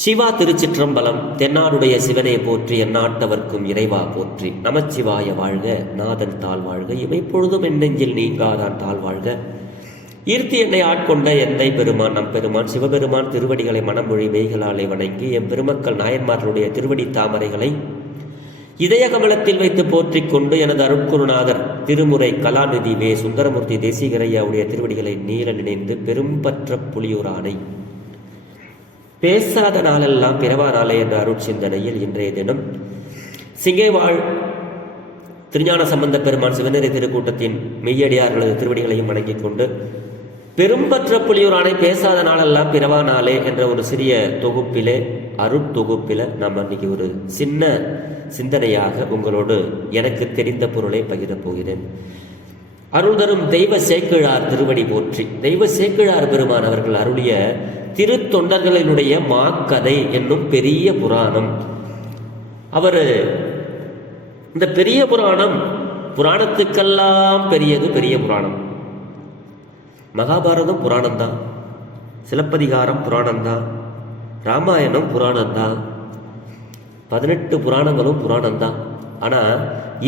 சிவா திருச்சிற்றம்பலம். தென்னாடுடைய சிவனை போற்றி எந்நாட்டவர்க்கும் இறைவா போற்றி. நமச்சிவாய வாழ்க, நாதன் தாழ் வாழ்க, இவை பொழுதும் என் நெஞ்சில் நீங்காதான் தாழ் வாழ்க. ஈர்த்தி என்னை ஆட்கொண்ட எந்தை பெருமான் நம் பெருமான் சிவபெருமான் திருவடிகளை மனமொழி மெய்களாலே வணங்கி எம் பெருமக்கள் நாயன்மார்களுடைய திருவடி தாமரைகளை இதய கமலத்தில் வைத்து போற்றிக் கொண்டு எனது அருட்குருநாதர் திருமுறை கலாநிதி வே சுந்தரமூர்த்தி தேசிகரையாவுடைய திருவடிகளை நீல நினைந்து பெரும்பற்ற புலியூரானை பேசாத நாளெல்லாம் பிறவா நாளே என்ற அருட்சிந்தனையில் இன்றைய தினம் சிங்கைவாழ் திருஞான சம்பந்த பெருமான் சிவநெறி திருக்கூட்டத்தின் மெய்யடியார்களது திருவடிகளையும் வணங்கிக் கொண்டு பெரும்பற்ற புலியூரானை பேசாத நாளெல்லாம் பிறவா நாளே என்ற ஒரு சிறிய தொகுப்பிலே அருட்தொகுப்பில் நாம் அன்றைக்கி ஒரு சின்ன சிந்தனையாக உங்களோடு எனக்கு தெரிந்த பொருளை பகிரப் போகிறேன். அருள் தரும் தெய்வ சேக்கிழார் திருவடி போற்றி. தெய்வ சேக்கிழார் பெருமான் அவர்கள் அருளிய திருத்தொண்டர்களினுடைய மாக்கதை என்னும் பெரிய புராணம். அவர் இந்த பெரிய புராணத்துக்கெல்லாம் பெரியது பெரிய புராணம். மகாபாரதம் புராணம்தான், சிலப்பதிகாரம் புராணம்தான், ராமாயணம் புராணம்தான், 18 புராணங்களும் புராணம்தான். ஆனால்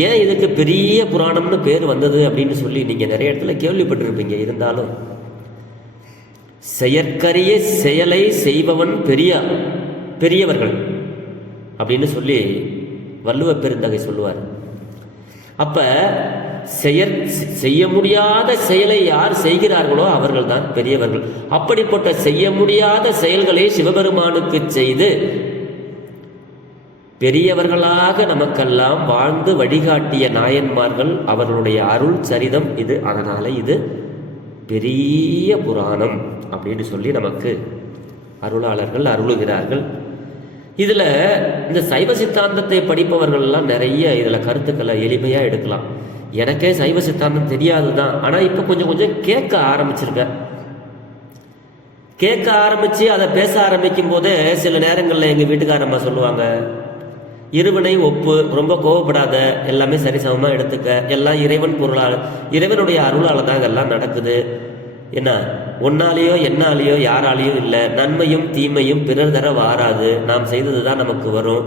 ஏன் இதுக்கு பெரிய புராணம்னு பேர் வந்தது அப்படின்னு சொல்லி நீங்கள் நிறைய இடத்துல கேள்விப்பட்டிருப்பீங்க. இருந்தாலும் செயற்கரிய செயலை செய்பவன் பெரியவர்கள் அப்படின்னு சொல்லி வள்ளுவ பெருந்தகை சொல்லுவார். அப்ப செய்ய முடியாத செயலை யார் செய்கிறார்களோ அவர்கள் தான் பெரியவர்கள். அப்படிப்பட்ட செய்ய முடியாத செயல்களை சிவபெருமானுக்கு செய்து பெரியவர்களாக நமக்கெல்லாம் வாழ்ந்து வழிகாட்டிய நாயன்மார்கள் அவர்களுடைய அருள் சரிதம் இது. அதனால இது பெரிய புராணம் அப்படின்னு சொல்லி நமக்கு அருளாளர்கள் அருளுகிறார்கள். இதுல இந்த சைவ சித்தாந்தத்தை படிப்பவர்கள் எல்லாம் நிறைய இதுல கருத்துக்களை எளிமையா எடுக்கலாம். எனக்கே சைவ சித்தாந்தம் தெரியாதுதான், ஆனா இப்ப கொஞ்சம் கொஞ்சம் கேட்க ஆரம்பிச்சு அதை பேச ஆரம்பிக்கும் போதே சில நேரங்கள்ல எங்க வீட்டுக்காரம்மா சொல்லுவாங்க, இருவினை ஒப்பு, ரொம்ப கோவப்படாத, எல்லாமே சரிசமமா எடுத்துக்க, எல்லாம் இறைவன் பொருளால் இறைவனுடைய அருளால தான் இதெல்லாம் நடக்குது. என்ன ஒன்னாலேயோ என்னாலேயோ யாராலேயும் இல்லை, நன்மையும் தீமையும் பிறர் தர வாராது, நாம் செய்தது தான் நமக்கு வரும்.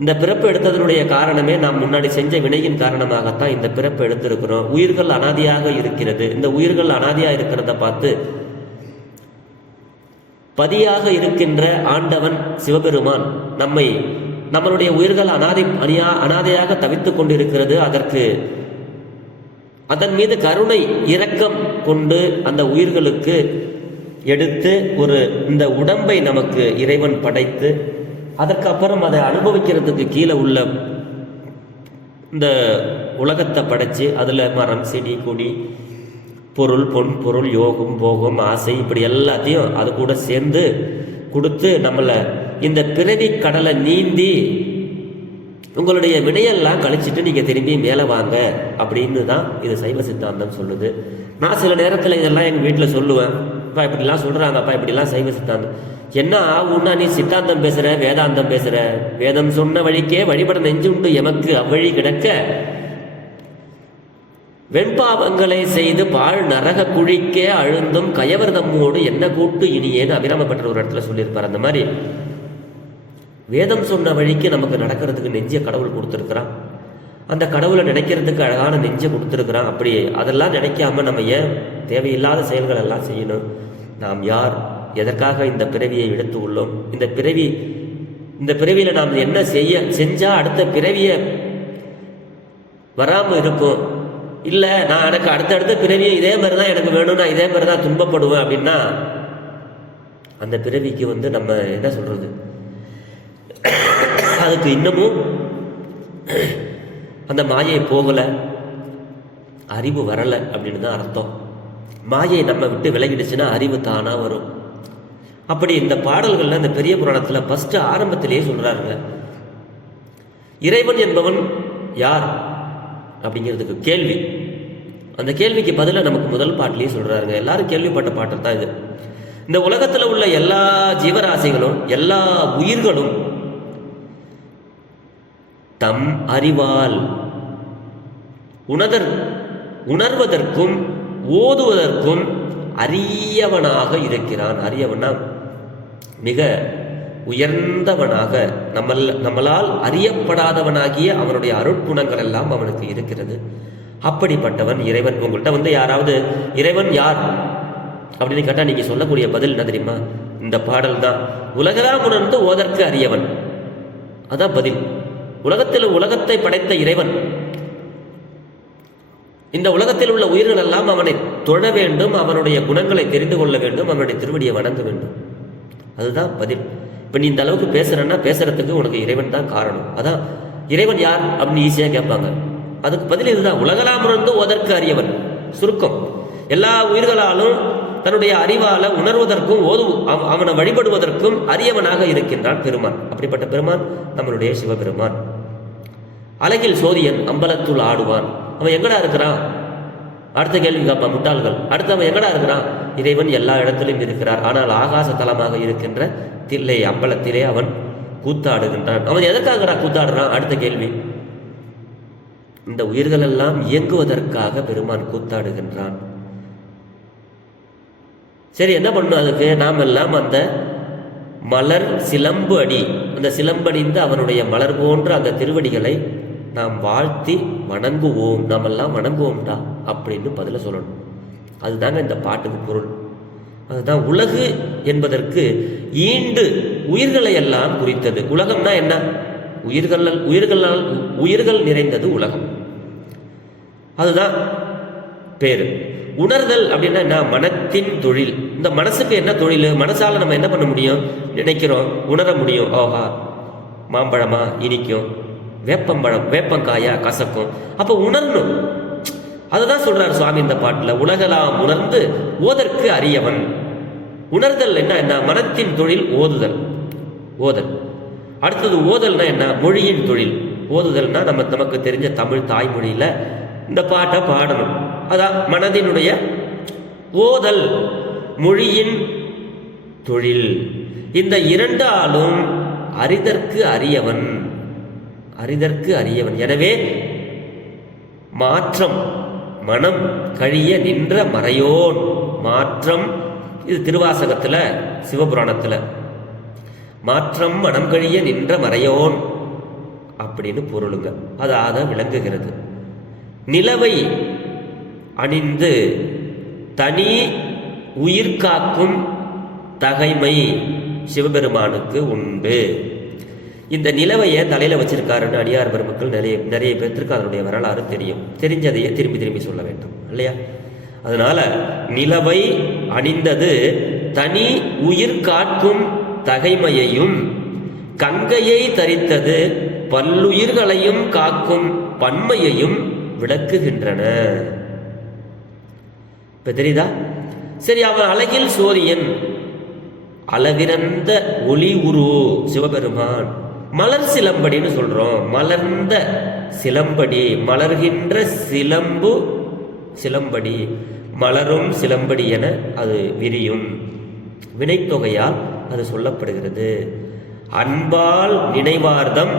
இந்த பிறப்பு எடுத்ததனுடைய காரணமே நாம் முன்னாடி செஞ்ச வினையின் காரணமாகத்தான் இந்த பிறப்பு எடுத்திருக்கிறோம். உயிர்கள் அனாதியாக இருக்கிறது. இந்த உயிர்கள் அனாதியாக இருக்கிறத பார்த்து பதியாக இருக்கின்ற ஆண்டவன் சிவபெருமான் நம்மளுடைய உயிர்கள் அனாதையாக தவித்துக் கொண்டிருக்கிறது. அதன் மீது கருணை இரக்கம் கொண்டு அந்த உயிர்களுக்கு எடுத்து இந்த உடம்பை நமக்கு இறைவன் படைத்து அதற்கப்புறம் அதை அனுபவிக்கிறதுக்கு கீழே உள்ள இந்த உலகத்தை படைச்சு அதில் மரம் செடி கொடி பொருள் பொன் பொருள் யோகம் போகம் ஆசை இப்படி எல்லாத்தையும் அது கூட சேர்ந்து கொடுத்து நம்மளை இந்த பிறவி கடலை நீந்தி உங்களுடைய வினையெல்லாம் கழிச்சிட்டு நீங்கள் திரும்பி மேலே வாங்க அப்படின்னு தான் இது சைவ சித்தாந்தம் சொல்லுது. நான் சில நேரத்தில் இதெல்லாம் எங்கள் வீட்டில் சொல்லுவேன், அப்பா இப்படிலாம் சொல்கிறாங்கப்பா, இப்படிலாம் சைவ சித்தாந்தம் என்ன ஆகுன்னா, நீ சித்தாந்தம் பேசுகிற, வேதாந்தம் பேசுகிற, வேதம் சொன்ன வழிக்கே வழிபட நெஞ்சுண்டு எமக்கு அவ்வழி கிடக்க வெண்பாவங்களை செய்து பாழ் நரக குழிக்கே அழுந்தும் கயவர் தம்மோடு என்ன கூட்டு இனியேன்னு அபிராமப்பட்ட ஒரு இடத்துல சொல்லியிருப்பார். அந்த மாதிரி வேதம் சொன்ன வழிக்கு நமக்கு நடக்கிறதுக்கு நெஞ்ச கடவுள் கொடுத்துருக்குறான். அந்த கடவுளை நினைக்கிறதுக்கு அழகான நெஞ்சை கொடுத்துருக்குறான். அப்படி அதெல்லாம் நினைக்காம நம்ம ஏன் தேவையில்லாத செயல்கள் எல்லாம் செய்யணும்? நாம் யார், எதற்காக இந்த பிறவியை எடுத்து உள்ளோம்? இந்த பிறவியில நாம் என்ன செஞ்சா அடுத்த பிறவிய வராம இருக்கும்? இல்லை நான் எனக்கு அடுத்தடுத்த பிறவியை இதே மாதிரி தான் எனக்கு வேணும், நான் இதே மாதிரி தான் துன்பப்படுவேன் அப்படின்னா அந்த பிறவிக்கு நம்ம என்ன சொல்றது, அதுக்கு இன்னமும் அந்த மாயை போகலை, அறிவு வரலை அப்படின்னு தான் அர்த்தம். மாயை நம்ம விட்டு விலகிடுச்சுன்னா அறிவு தானா வரும். அப்படி இந்த பாடல்கள்ல இந்த பெரிய புராணத்துல ஃபர்ஸ்ட் ஆரம்பத்திலேயே சொல்றாருங்க, இறைவன் என்பவன் யார் அப்படிங்கிறதுக்கு கேள்வி. அந்த கேள்விக்கு பதில நமக்கு முதல் பாட்டிலேயே சொல்றாருங்க. எல்லாரும் கேள்விப்பட்ட பாட்டு தான் இது. இந்த உலகத்துல உள்ள எல்லா ஜீவராசிகளும் எல்லா உயிர்களும் தம் அறிவால் உணர்வதற்கும் ஓதுவதற்கும் அரியவனாக இருக்கிறான். அரியவனா மிக உயர்ந்தவனாக நம்மளால் அறியப்படாதவனாகிய அவனுடைய அருட்குணங்கள் எல்லாம் அவனுக்கு இருக்கிறது. அப்படிப்பட்டவன் இறைவன். உங்கள்கிட்ட யாராவது இறைவன் யார் அப்படின்னு கேட்டால் நீங்கள் சொல்லக்கூடிய பதில் என்ன தெரியுமா? இந்த பாடல் தான். உலகெல்லாம் உணர்ந்து ஓதற்கு அறியவன். அதான் பதில். உலகத்தை படைத்த இறைவன் இந்த உலகத்தில் உள்ள உயிர்கள் எல்லாம் அவனை தொழ வேண்டும், அவனுடைய குணங்களை தெரிந்து கொள்ள வேண்டும், அவனுடைய திருவடியை வணங்க வேண்டும். அதுதான் பதில். இப்போ நீ இந்த அளவுக்கு பேசுறன்னா பேசுறதுக்கு உனக்கு இறைவன் தான் காரணம். அதான் இறைவன் யார் அப்படின்னு ஈஸியாக கேட்பாங்க. அதுக்கு பதில் இதுதான். உலகெல்லாம் உணர்ந்து ஓதற்கு அறியவன். சுருக்கம். எல்லா உயிர்களாலும் தன்னுடைய அறிவால உணர்வதற்கும் அவனை வழிபடுவதற்கும் அரியவனாக இருக்கின்றான் பெருமான். அப்படிப்பட்ட பெருமான் நம்மளுடைய சிவபெருமான். அழகில் சோதியன் அம்பலத்துள் ஆடுவான். அவன் எங்கடா இருக்கிறான்? அடுத்த கேள்வி கேட்பான் முட்டாள்கள். அடுத்து அவன் எங்கடா இருக்கிறான்? இறைவன் எல்லா இடத்திலும் இருக்கிறார். ஆனால் ஆகாச தலமாக இருக்கின்ற தில்லை அம்பலத்திலே அவன் கூத்தாடுகின்றான். அவன் எதற்காகடா கூத்தாடுறான்? அடுத்த கேள்வி. இந்த உயிர்கள் எல்லாம் இயங்குவதற்காக பெருமான் கூத்தாடுகின்றான். சரி, என்ன பண்ணும் அதுக்கு? நாம் எல்லாம் அந்த மலர் சிலம்பு அடி, அந்த சிலம்பணிந்து அவனுடைய மலர் போன்ற அந்த திருவடிகளை நாம் வாழ்த்தி வணங்குவோம். நாம் எல்லாம் வணங்குவோம்டா அப்படின்னு பதில சொல்லணும். அதுதாங்க இந்த பாட்டுக்கு பொருள். அதுதான் உலகு என்பதற்கு ஈண்டு உயிர்களை எல்லாம் குறித்தது. உலகம்னா என்ன? உயிர்கள் நிறைந்தது உலகம். அதுதான் பேரு. உணர்தல் அப்படின்னா என்ன? மனத்தின் தொழில். இந்த மனசுக்கு என்ன தொழில்? மனசால நம்ம என்ன பண்ண முடியும்? நினைக்கிறோம், உணர முடியும். ஓஹா, மாம்பழமா இனிக்கும், வேப்பங்காயா கசக்கும். அப்போ உணரணும். அதுதான் சொல்றாரு சுவாமி இந்த பாட்டுல. உலகெல்லாம் உணர்ந்து ஓதற்கு அறியவன். உணர்தல் என்ன? மனத்தின் தொழில் ஓதல். அடுத்தது ஓதல்னா என்ன? மொழியின் தொழில். ஓதுதல்னா நமக்கு தெரிஞ்ச தமிழ் தாய்மொழியில இந்த பாட்டை பாடணும். அதான் மனதினுடைய ஓதல், மொழியின் தொழில். இந்த இரண்டாலும் அறிதற்கு அறியவன். எனவே மாற்றம் மனம் கழிய நின்ற மறையோன். மாற்றம், இது திருவாசகத்துல சிவபுராணத்துல மாற்றம் மனம் கழிய நின்ற மறையோன் அப்படின்னு பொருளுங்க. அதாக விளங்குகிறது. நிலவை அணிந்து தனி உயிர் காக்கும் தகைமை சிவபெருமானுக்கு உண்டு. இந்த நிலவையை தலையில வச்சிருக்காருன்னு அடியார் பெருமக்கள் நிறைய பேர்த்திற்கு அதனுடைய வரலாறு தெரியும். தெரிஞ்சதையே திரும்பி சொல்ல வேண்டும் இல்லையா? அதனால நிலவை அணிந்தது தனி உயிர் காக்கும் தகைமையையும், கங்கையை தரித்தது பல்லுயிர்களையும் காக்கும் பன்மையையும் விளக்குகின்றன. இப்ப தெரியுதா? சரி, அவன் அழகில் சோரியன், அளவிறந்த ஒளி உரு சிவபெருமான். மலர் சிலம்படின்னு சொல்றோம். மலர்ந்த சிலம்படி, மலர்கின்ற சிலம்படி, மலரும் சிலம்படி என அது விரியும். வினைத்தொகையால் அது சொல்லப்படுகிறது. அன்பால் நினைவார்தம்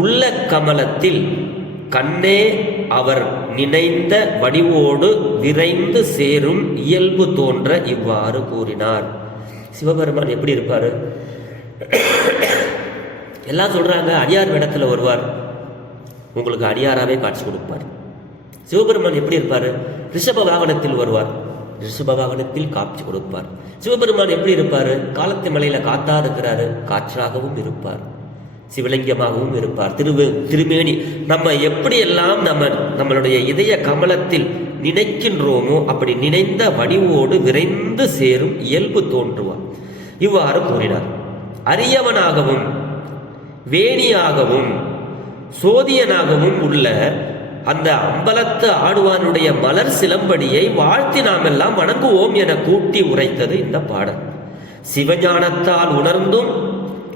உள்ள கமலத்தில் கண்ணே அவர் நினைந்த வடிவோடு விரைந்து சேரும் இயல்பு தோன்ற இவ்வாறு கூறினார். சிவபெருமான் எப்படி இருப்பாரு? எல்லாம் சொல்றாங்க அடியார் வேடத்துல வருவார், உங்களுக்கு அடியாராவே காட்சி கொடுப்பார். சிவபெருமான் எப்படி இருப்பாரு? ரிஷப வாகனத்தில் வருவார், ரிஷப வாகனத்தில் காட்சி கொடுப்பார். சிவபெருமான் எப்படி இருப்பாரு? காலத்து மலையில காத்தா இருக்கிறாரு, காற்றாகவும் இருப்பார், சிவலிங்கமாகவும் இருப்பார். திருமேனி நம்ம எப்படியெல்லாம் நம்மளுடைய இதய கமலத்தில் நினைக்கின்றோமோ அப்படி நினைந்த வடிவோடு விரைந்து சேரும் இயல்பு தோன்றுவார். இவ்வாறு கூறினார். அரியவனாகவும் வேணியாகவும் சோதியனாகவும் உள்ள அந்த அம்பலத்து ஆடுவானுடைய மலர் சிலம்படியை வாழ்த்தி நாம் எல்லாம் வணங்குவோம் என கூட்டி உரைத்தது இந்த பாடல். சிவஞானத்தால் உணர்ந்தும்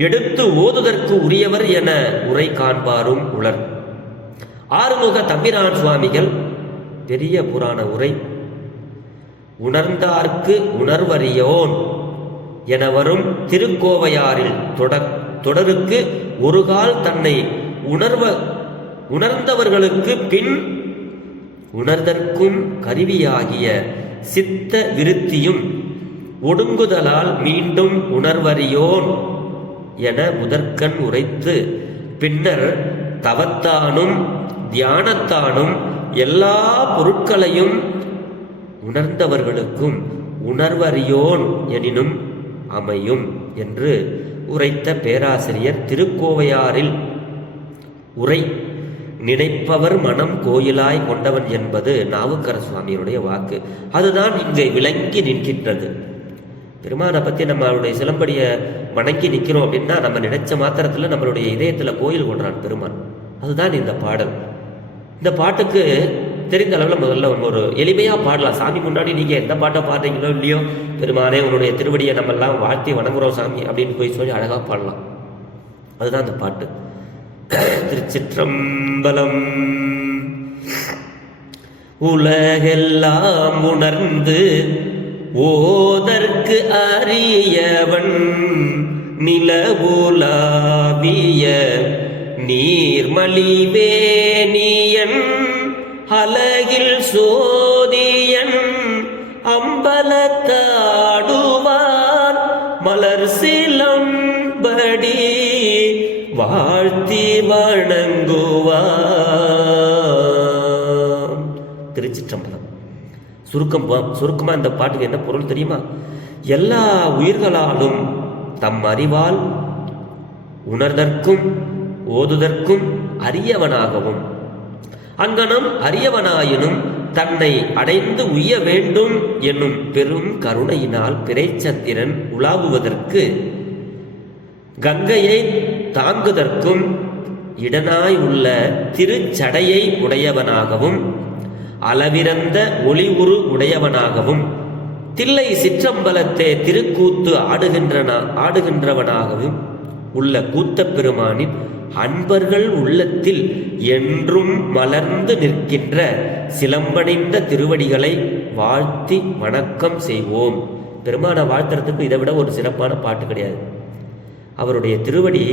எடுத்து ஓதுதற்கு உரியவர் என உரை காண்பாரும் உளர். ஆறுமுக தம்பிரான் சுவாமிகள் பெரிய புராண உரை. உணர்ந்தார்க்கு உணர்வறியோன் என வரும் திருக்கோவையாரில் தொடருக்கு ஒரு கால் தன்னை உணர்ந்தவர்களுக்கு பின் உணர்தற்கும் கருவியாகிய சித்த விருத்தியும் ஒடுங்குதலால் மீண்டும் உணர்வறியோன் என முதற்கண் உரைத்து பின்னர் தவத்தானும் தியானத்தானும் எல்லா பொருட்களையும் உணர்ந்தவர்களுக்கும் உணர்வறியோன் எனினும் அமையும் என்று உரைத்த பேராசிரியர் திருக்கோவையாரில் உரை நினைப்பவர் மனம் கோயிலாய் கொண்டவன் என்பது நாவுக்கர சுவாமியுடைய வாக்கு. அதுதான் இங்கே விளங்கி நிற்கின்றது. பெருமானை பற்றி நம்மளுடைய சிலம்படியை வணங்கி நிற்கிறோம் அப்படின்னா நம்ம நினைச்ச மாத்திரத்தில் நம்மளுடைய இதயத்தில் கோயில் கொண்டான் பெருமான். அதுதான் இந்த பாடல். இந்த பாட்டுக்கு தெரிந்த அளவில் முதல்ல ஒரு எளிமையாக பாடலாம். சாமி முன்னாடி நீங்கள் எந்த பாட்டை பாடுறீங்களோ இல்லையோ, பெருமானே உன்னுடைய திருவடியை நம்மெல்லாம் வாழ்த்தி வணங்குறோம் சாமி அப்படின்னு போய் சொல்லி அழகாக பாடலாம். அதுதான் அந்த பாட்டு. திருச்சிற்றம்பலம். உலகெல்லாம் உணர்ந்து ஓதற்கு அறியவன் நிலவுலாவிய நீர்மலிவேணியன் அலகில் சோதியன் அம்பலத்தாடுவான் மலர் சிலம்படி வாழ்த்தி வணங்குவான். திருச்சிற்றம்பலம். சுருக்கமா இந்த பாட்டுக்கு என்ன பொருள் தெரியுமா? எல்லா உயிர்களாலும் தம் அறிவால் உணர்தற்கும் ஓதுதற்கும் அரியவனாகவும் அங்கனம் அரியவனாயினும் தன்னை அடைந்து உய்ய வேண்டும் என்னும் பெரும் கருணையினால் பிறைச்சந்திரன் உலாவுவதற்கு கங்கையை தாங்குதற்கும் இடனாய் உள்ள திருச்சடையை உடையவனாகவும் அளவிறந்த ஒளிவுரு உடையவனாகவும் தில்லை சிற்றம்பலத்தே திருக்கூத்து ஆடுகின்றவனாகவும் உள்ள கூத்தப் பெருமானின் அன்பர்கள் உள்ளத்தில் என்றும் மலர்ந்து நிற்கின்ற சிலம்பணிந்த திருவடிகளை வாழ்த்தி வணக்கம் செய்வோம். பெருமானை வாழ்த்துறதுக்கு இதை விட ஒரு சிறப்பான பாட்டு கிடையாது. அவருடைய திருவடி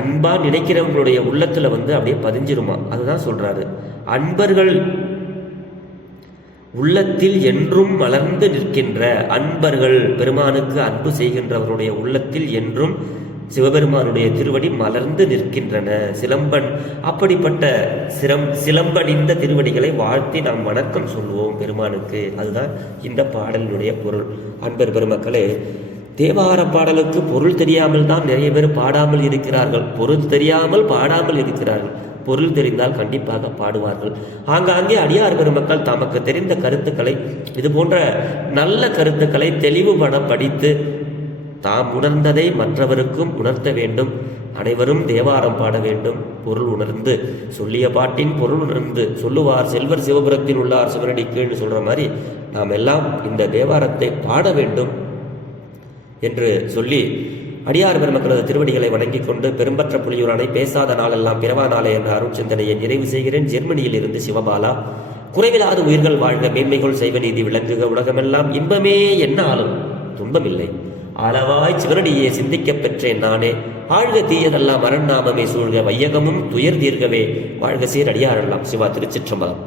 அன்பா நினைக்கிறவங்களுடைய உள்ளத்துல அப்படியே பதிஞ்சிருமா. அதுதான் சொல்றாரு. அன்பர்கள் உள்ளத்தில் என்றும் மலர்ந்து நிற்கின்ற அன்பர்கள், பெருமானுக்கு அன்பு செய்கின்றவருடைய உள்ளத்தில் என்றும் சிவபெருமானுடைய திருவடி மலர்ந்து நிற்கின்றன. சிலம்பன் அப்படிப்பட்ட சிலம்பணிந்த திருவடிகளை வாழ்த்தி நாம் வணக்கம் சொல்வோம் பெருமானுக்கு. அதுதான் இந்த பாடலினுடைய பொருள். அன்பர் பெருமக்களே, தேவார பாடலுக்கு பொருள் தெரியாமல் தான் நிறைய பேர் பாடாமல் இருக்கிறார்கள். பொருள் தெரியாமல் பாடாமல் இருக்கிறார்கள். பொருள் தெரிந்தால் கண்டிப்பாக பாடுவார்கள். ஆங்காங்கே அடியார் பெருமக்கள் தமக்கு தெரிந்த கருத்துக்களை, இது போன்ற நல்ல கருத்துக்களை தெளிவுபட படித்து தாம் உணர்ந்ததை மற்றவருக்கும் உணர்த்த வேண்டும். அனைவரும் தேவாரம் பாட வேண்டும். பொருள் உணர்ந்து, சொல்லிய பாட்டின் பொருள் உணர்ந்து சொல்லுவார் செல்வர் சிவபுரத்தில் உள்ளார் சிவனடி கீழ்னு சொல்ற மாதிரி நாம் எல்லாம் இந்த தேவாரத்தை பாட வேண்டும் என்று சொல்லி அடியார் பெருமக்களது திருவடிகளை வணங்கிக் கொண்டு பெரும்பற்ற புலியூரானை பேசாத நாளெல்லாம் பிறவா நாளே என்ற அருள் சிந்தனையை நிறைவு செய்கிறேன். ஜெர்மனியில் இருந்து சிவபாலா. குறைவில்லாத உயிர்கள் வாழ்க, மேன்மைகள் செய்வ நீதி விளங்குக, உலகமெல்லாம் இன்பமே என்னாலும் துன்பமில்லை. அளவாய் சிவனடியே சிந்திக்கப் பெற்றேன் நானே. ஆழ்க தீயதெல்லாம் அரண்நாமமே சூழ்க, வையகமும் துயர் தீர்கவே வாழ்க சீர் அடியாரெல்லாம். சிவா. திருச்சிற்றம்பலம்.